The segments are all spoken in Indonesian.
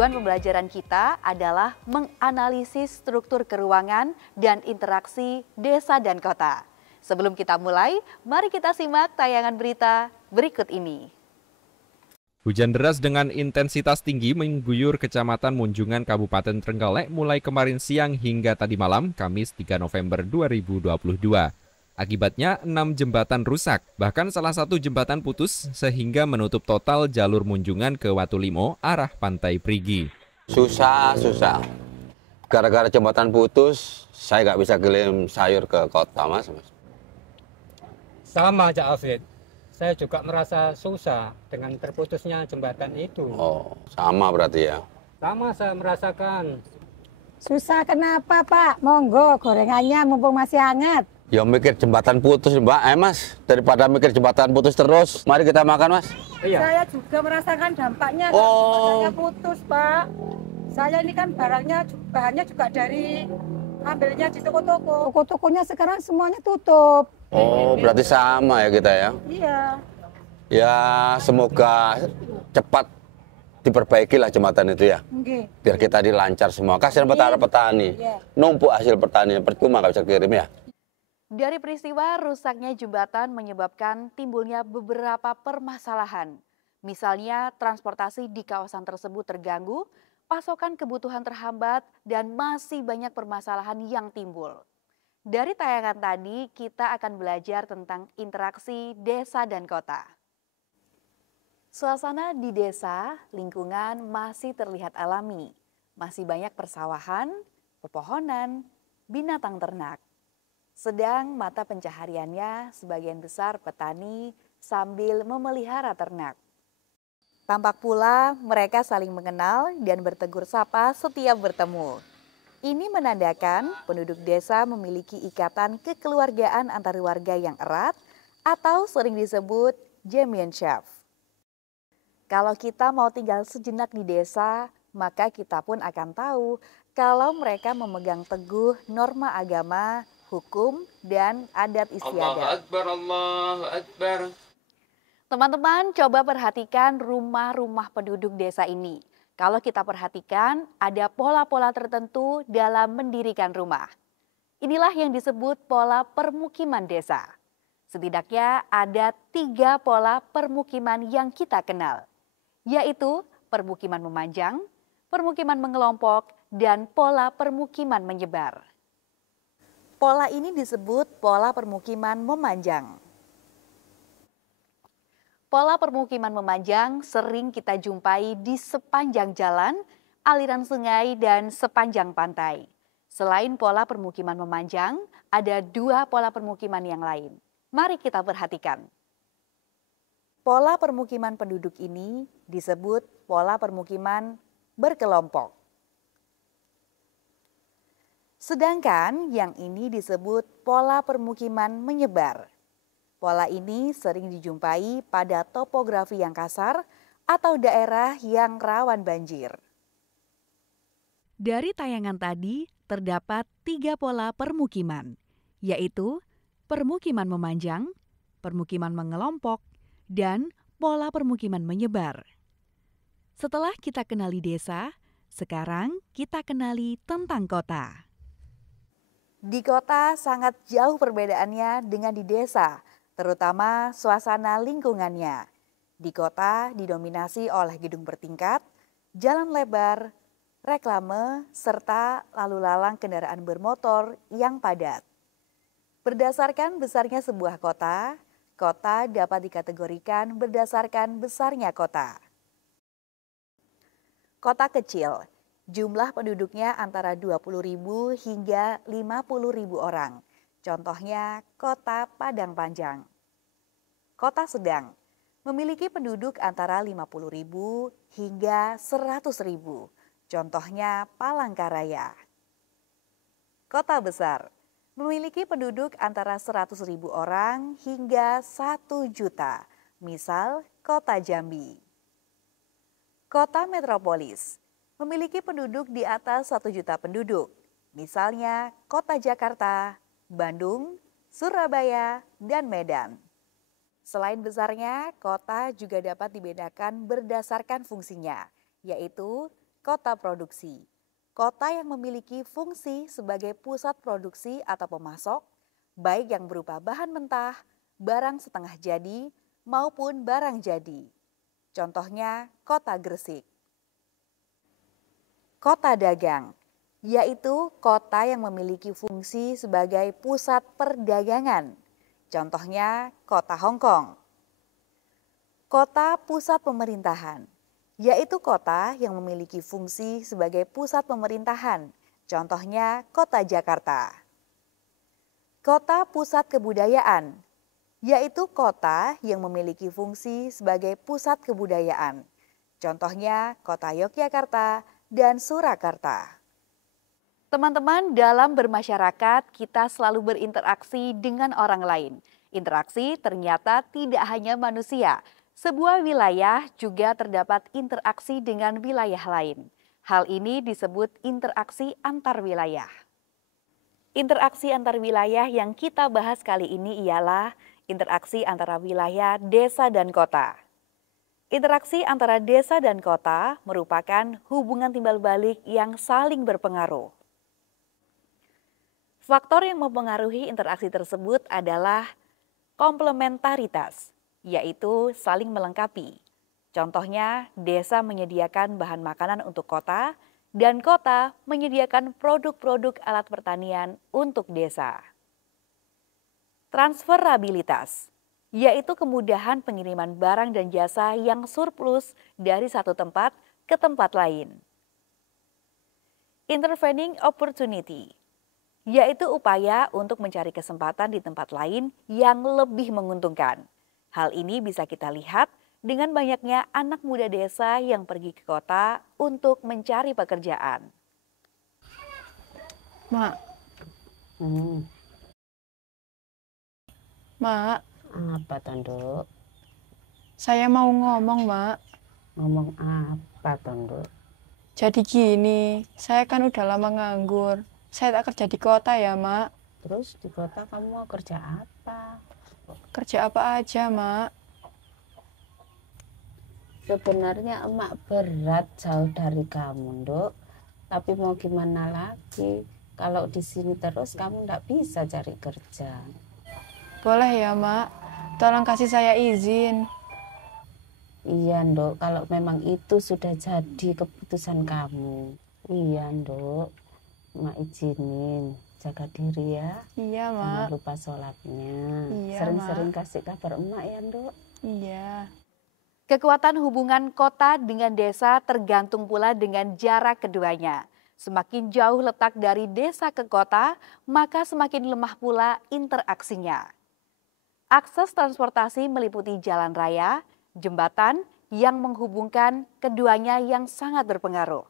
Tujuan pembelajaran kita adalah menganalisis struktur keruangan dan interaksi desa dan kota. Sebelum kita mulai, mari kita simak tayangan berita berikut ini. Hujan deras dengan intensitas tinggi mengguyur Kecamatan Munjungan, Kabupaten Trenggalek mulai kemarin siang hingga tadi malam, Kamis 3 November 2022. Akibatnya 6 jembatan rusak, bahkan salah satu jembatan putus sehingga menutup total jalur Munjungan ke Watulimo arah Pantai Prigi. Susah. Gara-gara jembatan putus, saya nggak bisa kirim sayur ke kota, Mas. Sama Cak Afid, saya juga merasa susah dengan terputusnya jembatan itu. Oh, sama berarti ya? Sama saya merasakan. Susah kenapa Pak? Monggo gorengannya mumpung masih hangat. Ya mikir jembatan putus Mbak, Mas. Daripada mikir jembatan putus terus, mari kita makan Mas. Iya. Saya juga merasakan dampaknya jembatannya putus Pak. Saya ini kan bahannya juga dari ambilnya di toko-toko. Toko-tokonya sekarang semuanya tutup. Oh, berarti sama ya kita ya? Iya. Ya semoga cepat diperbaiki lah jembatan itu ya. Okay. Biar kita dilancar semua. Kasihan petani. Iya. Numpuk hasil pertanian, percuma nggak bisa kirim ya. Dari peristiwa rusaknya jembatan menyebabkan timbulnya beberapa permasalahan. Misalnya transportasi di kawasan tersebut terganggu, pasokan kebutuhan terhambat, dan masih banyak permasalahan yang timbul. Dari tayangan tadi kita akan belajar tentang interaksi desa dan kota. Suasana di desa, lingkungan masih terlihat alami. Masih banyak persawahan, pepohonan, binatang ternak. Sedang mata pencahariannya sebagian besar petani sambil memelihara ternak. Tampak pula mereka saling mengenal dan bertegur sapa setiap bertemu. Ini menandakan penduduk desa memiliki ikatan kekeluargaan antar warga yang erat atau sering disebut Gemeinschaft. Kalau kita mau tinggal sejenak di desa, maka kita pun akan tahu kalau mereka memegang teguh norma agama, hukum, dan adat istiadat. Allahu Akbar, Allahu Akbar. Teman-teman, coba perhatikan rumah-rumah penduduk desa ini. Kalau kita perhatikan, ada pola-pola tertentu dalam mendirikan rumah. Inilah yang disebut pola permukiman desa. Setidaknya ada 3 pola permukiman yang kita kenal, yaitu permukiman memanjang, permukiman mengelompok, dan pola permukiman menyebar. Pola ini disebut pola permukiman memanjang. Pola permukiman memanjang sering kita jumpai di sepanjang jalan, aliran sungai, dan sepanjang pantai. Selain pola permukiman memanjang, ada 2 pola permukiman yang lain. Mari kita perhatikan. Pola permukiman penduduk ini disebut pola permukiman berkelompok. Sedangkan yang ini disebut pola permukiman menyebar. Pola ini sering dijumpai pada topografi yang kasar atau daerah yang rawan banjir. Dari tayangan tadi terdapat 3 pola permukiman, yaitu permukiman memanjang, permukiman mengelompok, dan pola permukiman menyebar. Setelah kita kenali desa, sekarang kita kenali tentang kota. Di kota sangat jauh perbedaannya dengan di desa, terutama suasana lingkungannya. Di kota didominasi oleh gedung bertingkat, jalan lebar, reklame, serta lalu lalang kendaraan bermotor yang padat. Berdasarkan besarnya sebuah kota, kota dapat dikategorikan berdasarkan besarnya kota. Kota kecil, jumlah penduduknya antara 20.000 hingga 50.000 orang. Contohnya Kota Padang Panjang. Kota sedang, memiliki penduduk antara 50.000 hingga 100.000. Contohnya Palangkaraya. Kota besar, memiliki penduduk antara 100.000 orang hingga 1 juta. Misal Kota Jambi. Kota metropolis, memiliki penduduk di atas 1 juta penduduk. Misalnya Kota Jakarta, Bandung, Surabaya, dan Medan. Selain besarnya, kota juga dapat dibedakan berdasarkan fungsinya, yaitu kota produksi. Kota yang memiliki fungsi sebagai pusat produksi atau pemasok, baik yang berupa bahan mentah, barang setengah jadi, maupun barang jadi. Contohnya kota Gresik. Kota dagang, yaitu kota yang memiliki fungsi sebagai pusat perdagangan. Contohnya kota Hong Kong. Kota pusat pemerintahan, yaitu kota yang memiliki fungsi sebagai pusat pemerintahan. Contohnya kota Jakarta. Kota pusat kebudayaan, yaitu kota yang memiliki fungsi sebagai pusat kebudayaan. Contohnya kota Yogyakarta dan Surakarta. Teman-teman, dalam bermasyarakat kita selalu berinteraksi dengan orang lain. Interaksi ternyata tidak hanya manusia. Sebuah wilayah juga terdapat interaksi dengan wilayah lain. Hal ini disebut interaksi antar wilayah. Interaksi antar wilayah yang kita bahas kali ini ialah interaksi antara wilayah desa dan kota. Interaksi antara desa dan kota merupakan hubungan timbal balik yang saling berpengaruh. Faktor yang mempengaruhi interaksi tersebut adalah komplementaritas, yaitu saling melengkapi. Contohnya, desa menyediakan bahan makanan untuk kota, dan kota menyediakan produk-produk alat pertanian untuk desa. Transferabilitas, yaitu kemudahan pengiriman barang dan jasa yang surplus dari satu tempat ke tempat lain. Intervening opportunity, yaitu upaya untuk mencari kesempatan di tempat lain yang lebih menguntungkan. Hal ini bisa kita lihat dengan banyaknya anak muda desa yang pergi ke kota untuk mencari pekerjaan. Mak. Mak. Apa, Tonduk? Saya mau ngomong, Mak. Ngomong apa, Tonduk? Jadi gini, saya kan udah lama nganggur. Saya tak kerja di kota ya, Mak. Terus di kota kamu mau kerja apa? Kerja apa aja, Mak? Sebenarnya emak berat jauh dari kamu, Nduk. Tapi mau gimana lagi? Kalau di sini terus kamu nggak bisa cari kerja. Boleh ya, Mak? Tolong kasih saya izin. Iya, Nduk. Kalau memang itu sudah jadi keputusan kamu. Iya, Nduk. Emak izinin. Jaga diri ya. Iya, Mak. Jangan lupa sholatnya. Iya, Sering-sering Mak. kasih kabar emak ya, Nduk. Iya. Kekuatan hubungan kota dengan desa tergantung pula dengan jarak keduanya. Semakin jauh letak dari desa ke kota, maka semakin lemah pula interaksinya. Akses transportasi meliputi jalan raya, jembatan yang menghubungkan keduanya yang sangat berpengaruh.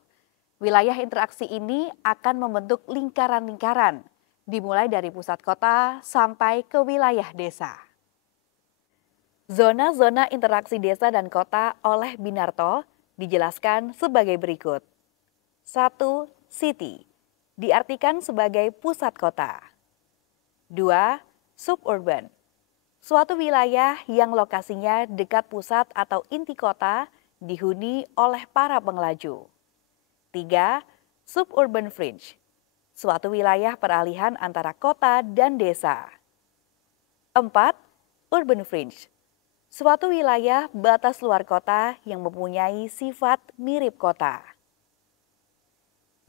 Wilayah interaksi ini akan membentuk lingkaran-lingkaran, dimulai dari pusat kota sampai ke wilayah desa. Zona-zona interaksi desa dan kota oleh Binarto dijelaskan sebagai berikut. 1. City, diartikan sebagai pusat kota. 2. Suburban, suatu wilayah yang lokasinya dekat pusat atau inti kota dihuni oleh para pengelaju. 3. Suburban fringe, suatu wilayah peralihan antara kota dan desa. 4. Urban fringe, suatu wilayah batas luar kota yang mempunyai sifat mirip kota.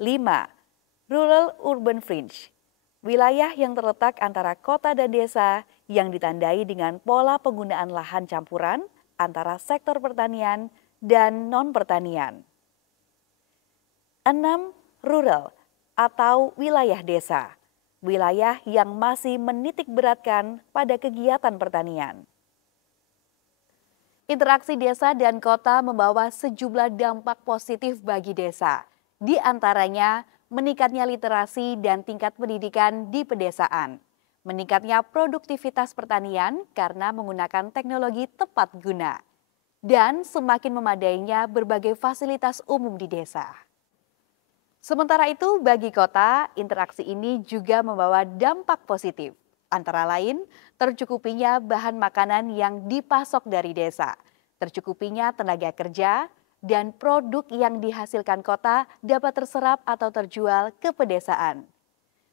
5. Rural urban fringe, wilayah yang terletak antara kota dan desa yang ditandai dengan pola penggunaan lahan campuran antara sektor pertanian dan non-pertanian. 6. Rural atau wilayah desa, wilayah yang masih menitik beratkan pada kegiatan pertanian. Interaksi desa dan kota membawa sejumlah dampak positif bagi desa. Di antaranya, meningkatnya literasi dan tingkat pendidikan di pedesaan. Meningkatnya produktivitas pertanian karena menggunakan teknologi tepat guna. Dan semakin memadainya berbagai fasilitas umum di desa. Sementara itu, bagi kota, interaksi ini juga membawa dampak positif. Antara lain, tercukupinya bahan makanan yang dipasok dari desa, tercukupinya tenaga kerja, dan produk yang dihasilkan kota dapat terserap atau terjual ke pedesaan.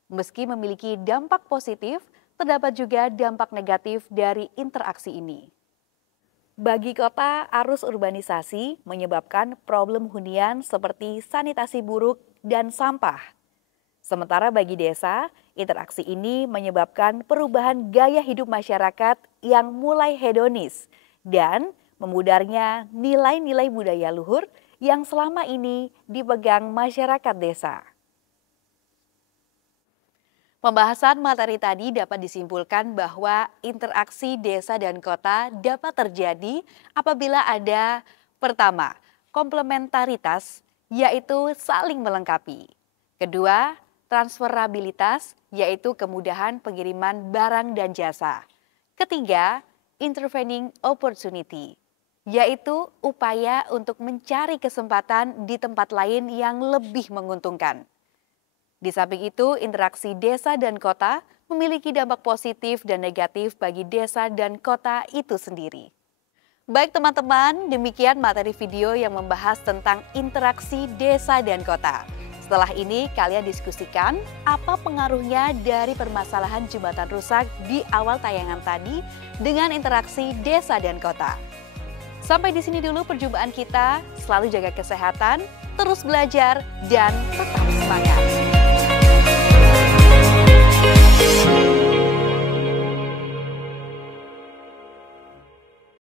Meski memiliki dampak positif, terdapat juga dampak negatif dari interaksi ini. Bagi kota, arus urbanisasi menyebabkan problem hunian seperti sanitasi buruk dan sampah. Sementara bagi desa, interaksi ini menyebabkan perubahan gaya hidup masyarakat yang mulai hedonis dan memudarnya nilai-nilai budaya luhur yang selama ini dipegang masyarakat desa. Pembahasan materi tadi dapat disimpulkan bahwa interaksi desa dan kota dapat terjadi apabila ada, pertama, komplementaritas, yaitu saling melengkapi. Kedua, transferabilitas, yaitu kemudahan pengiriman barang dan jasa. Ketiga, intervening opportunity, yaitu upaya untuk mencari kesempatan di tempat lain yang lebih menguntungkan. Di samping itu, interaksi desa dan kota memiliki dampak positif dan negatif bagi desa dan kota itu sendiri. Baik teman-teman, demikian materi video yang membahas tentang interaksi desa dan kota. Setelah ini, kalian diskusikan apa pengaruhnya dari permasalahan jembatan rusak di awal tayangan tadi dengan interaksi desa dan kota. Sampai di sini dulu perjumpaan kita, selalu jaga kesehatan, terus belajar, dan tetap semangat.